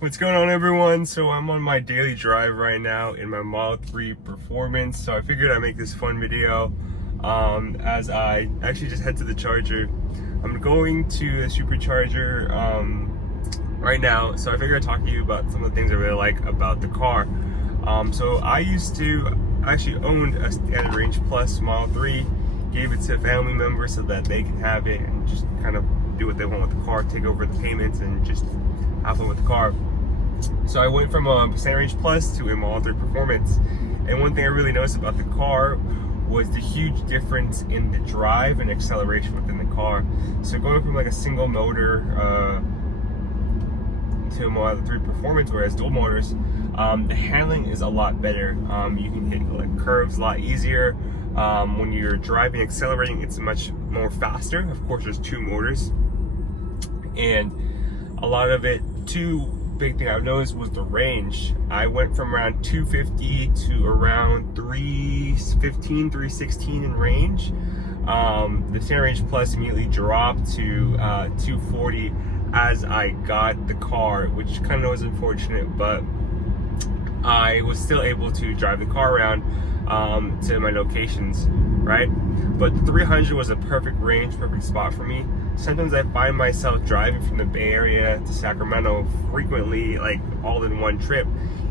What's going on, everyone? So I'm on my daily drive right now in my Model 3 Performance. So I figured I'd make this fun video as I actually just head to the charger. I'm going to the Supercharger right now. So I figured I'd talk to you about some of the things I really like about the car. So I actually owned a Standard Range Plus Model 3, gave it to a family member so that they can have it and just kind of do what they want with the car, take over the payments and just have fun with the car. So I went from a Standard Range Plus to a Model 3 Performance, and one thing I really noticed about the car was the huge difference in the drive and acceleration within the car. So going from like a single motor to a Model 3 Performance, whereas dual motors, the handling is a lot better. You can hit like curves a lot easier. When you're driving, accelerating, it's much more faster. Of course, there's two motors, and a lot of it too. Big thing I've noticed was the range. I went from around 250 to around 315, 316 in range. The Standard Range Plus immediately dropped to 240 as I got the car, which kind of was unfortunate, but I was still able to drive the car around to my locations, right? But the 300 was a perfect range, perfect spot for me. Sometimes I find myself driving from the Bay Area to Sacramento frequently, like all in one trip,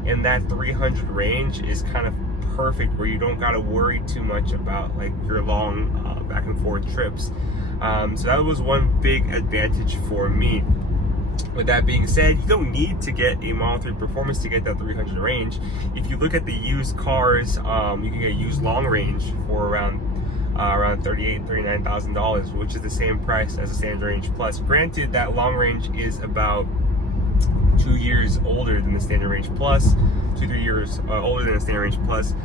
and that 300 range is kind of perfect where you don't gotta worry too much about like your long back and forth trips. So that was one big advantage for me. With that being said, you don't need to get a Model 3 Performance to get that 300 range. If you look at the used cars, you can get used long range for around $38,000, $39,000, which is the same price as a Standard Range Plus. Granted, that long range is about 2 years older than the Standard Range Plus, 2-3 years older than the Standard Range Plus,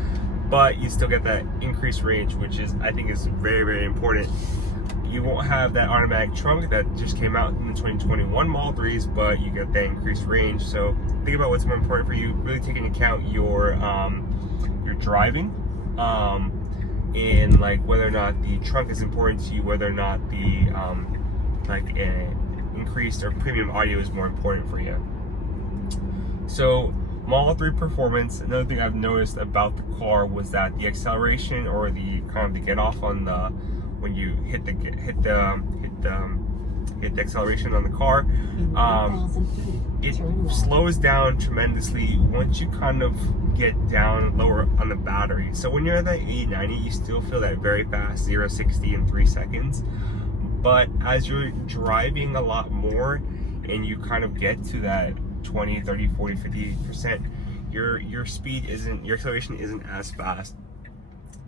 but you still get that increased range, which is, I think, is very, very important. You won't have that automatic trunk that just came out in the 2021 Model 3s, but you get that increased range. So think about what's more important for you. Really take into account your driving, and like whether or not the trunk is important to you, whether or not the increased or premium audio is more important for you. So Model 3 Performance, another thing I've noticed about the car was that the acceleration or the kind of the get off on the when you hit the acceleration on the car, it slows down tremendously once you kind of get down lower on the battery. So when you're at that 80-90, you still feel that very fast 0-60 in 3 seconds. But as you're driving a lot more and you kind of get to that 20, 30, 40, 50%, your speed isn't, your acceleration isn't as fast.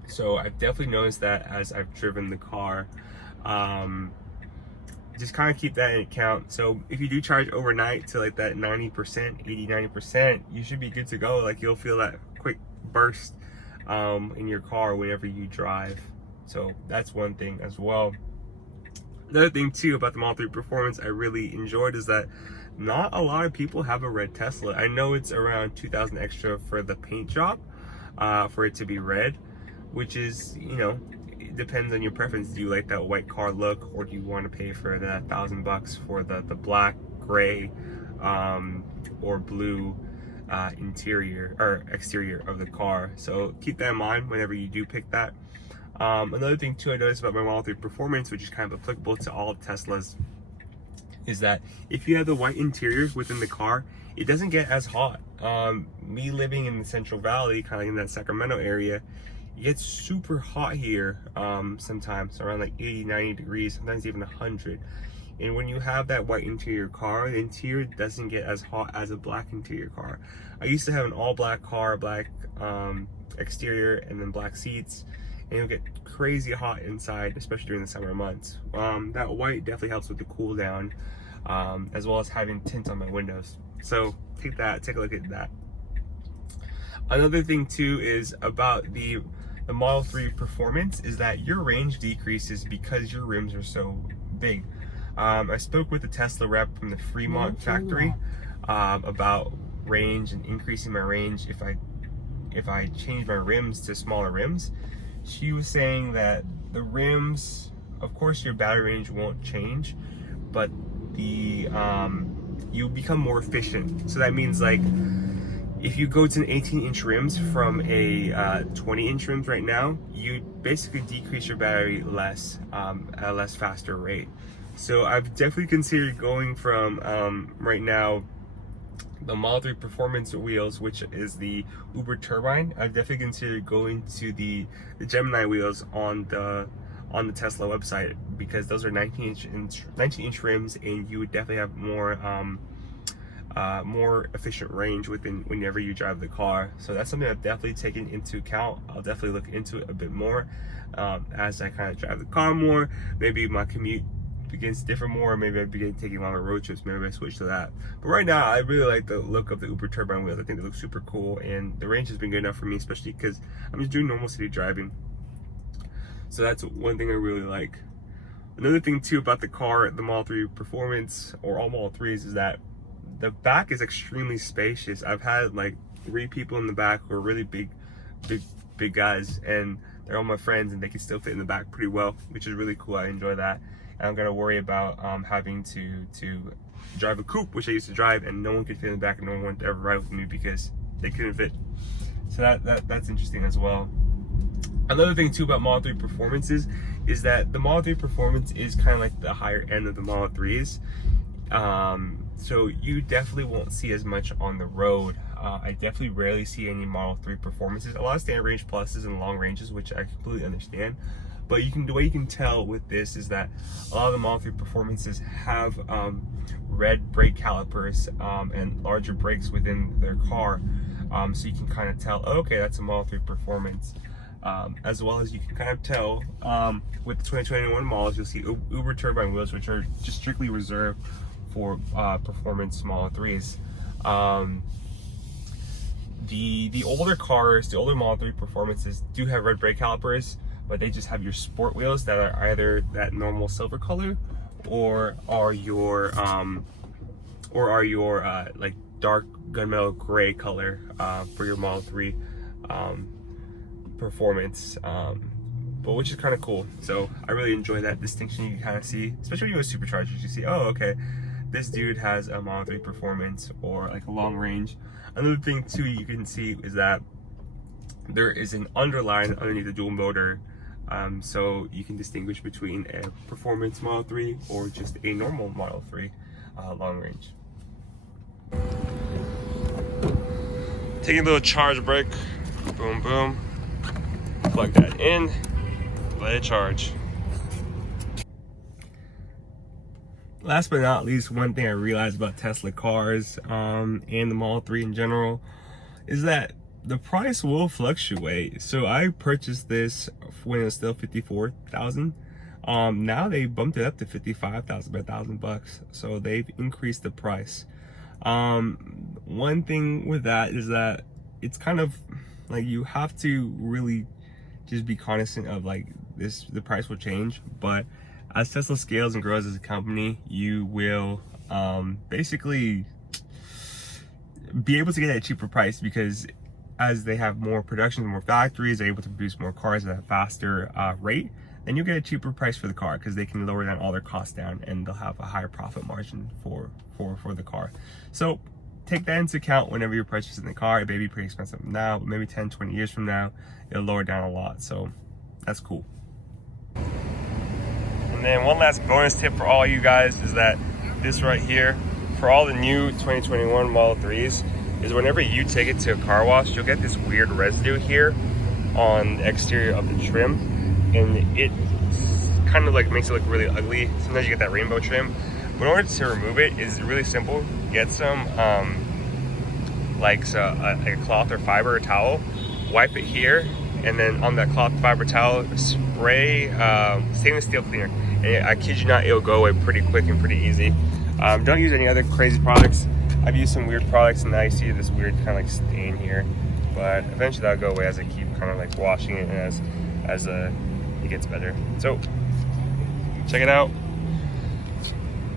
So I've definitely noticed that as I've driven the car. Just kind of keep that in account. So if you do charge overnight to like that 90%, 80-90%, you should be good to go. Like you'll feel that quick burst in your car whenever you drive. So that's one thing as well. Another thing too about the Model 3 Performance I really enjoyed is that not a lot of people have a red Tesla. I know it's around $2,000 extra for the paint job, for it to be red, which is, you know, it depends on your preference. Do you like that white car look, or do you want to pay for that $1,000 for the black, gray, or blue interior or exterior of the car? So keep that in mind whenever you do pick that. Another thing too I noticed about my Model 3 Performance, which is kind of applicable to all Teslas, is that if you have the white interior within the car, it doesn't get as hot. Me living in the Central Valley, kind of in that Sacramento area, it gets super hot here sometimes, around like 80-90 degrees, sometimes even 100. And when you have that white interior car, the interior doesn't get as hot as a black interior car. I used to have an all black car, black exterior, and then black seats, and it'll get crazy hot inside, especially during the summer months. That white definitely helps with the cool down, as well as having tint on my windows. So take a look at that. Another thing too is about the Model 3 Performance is that your range decreases because your rims are so big. I spoke with a Tesla rep from the Fremont factory about range and increasing my range if I change my rims to smaller rims. She was saying that the rims, of course your battery range won't change, but the you become more efficient. So that means like if you go to an 18-inch rims from a 20-inch rims right now, you basically decrease your battery less at a less faster rate. So I've definitely considered going from right now the Model 3 Performance wheels, which is the Uber Turbine. I've definitely considered going to the Gemini wheels on the Tesla website, because those are 19-inch rims, and you would definitely have more efficient range whenever you drive the car. So that's something I've definitely taken into account. I'll definitely look into it a bit more as I kind of drive the car more. Maybe my commute begins to differ more, maybe I begin taking longer road trips, maybe I switch to that. But right now I really like the look of the Uber Turbine wheels. I think they look super cool, and the range has been good enough for me, especially because I'm just doing normal city driving. So that's one thing I really like. Another thing too about the car, the Model 3 Performance, or all Model 3s, is that the back is extremely spacious. I've had like 3 people in the back who are really big guys, and they're all my friends, and they can still fit in the back pretty well, which is really cool. I enjoy that. I don't gotta worry about having to drive a coupe, which I used to drive, and no one could fit in the back, and no one wanted to ever ride with me because they couldn't fit. So that's interesting as well. Another thing too about Model 3 Performances is that the Model 3 Performance is kind of like the higher end of the Model 3s. So you definitely won't see as much on the road. I definitely rarely see any Model 3 Performances. A lot of standard range pluses and long ranges, which I completely understand. But the way you can tell with this is that a lot of the Model 3 Performances have red brake calipers and larger brakes within their car. So you can kind of tell, oh, okay, that's a Model 3 Performance. As well as you can kind of tell with the 2021 models, you'll see Uber Turbine wheels, which are just strictly reserved for performance Model 3s. The older cars, the older Model 3 Performances do have red brake calipers, but they just have your sport wheels that are either that normal silver color or are your like dark gunmetal gray color for your Model 3 Performance, but which is kind of cool. So I really enjoy that distinction. You can kind of see, especially with superchargers, you see, oh, okay, this dude has a Model 3 Performance or like a long range. Another thing too you can see is that there is an underline underneath the dual motor, so you can distinguish between a Performance Model 3 or just a normal Model 3 long range. Taking a little charge break. Boom, boom. Plug that in, let it charge. Last but not least, one thing I realized about Tesla cars and the Model 3 in general is that the price will fluctuate. So I purchased this when it was still $54,000. Now they bumped it up to $55,000 by $1,000. So they've increased the price. One thing with that is that it's kind of like you have to really just be cognizant of like the price will change, but as Tesla scales and grows as a company, you will basically be able to get at a cheaper price, because as they have more production, more factories, they're able to produce more cars at a faster rate, then you'll get a cheaper price for the car, because they can lower down all their costs down, and they'll have a higher profit margin for the car. So take that into account whenever you're purchasing the car. It may be pretty expensive now, but maybe 10-20 years from now it'll lower down a lot. So that's cool. And then one last bonus tip for all you guys is that this right here, for all the new 2021 Model 3s, is whenever you take it to a car wash, you'll get this weird residue here on the exterior of the trim, and it kind of like makes it look really ugly. Sometimes you get that rainbow trim. But in order to remove it is really simple. Get some like a cloth or fiber or towel, wipe it here, and then on that cloth fiber towel spray stainless steel cleaner. And I kid you not, it'll go away pretty quick and pretty easy. Don't use any other crazy products. I've used some weird products, and now you see this weird kind of like stain here, but eventually that'll go away as I keep kind of like washing it, and as it gets better. So check it out.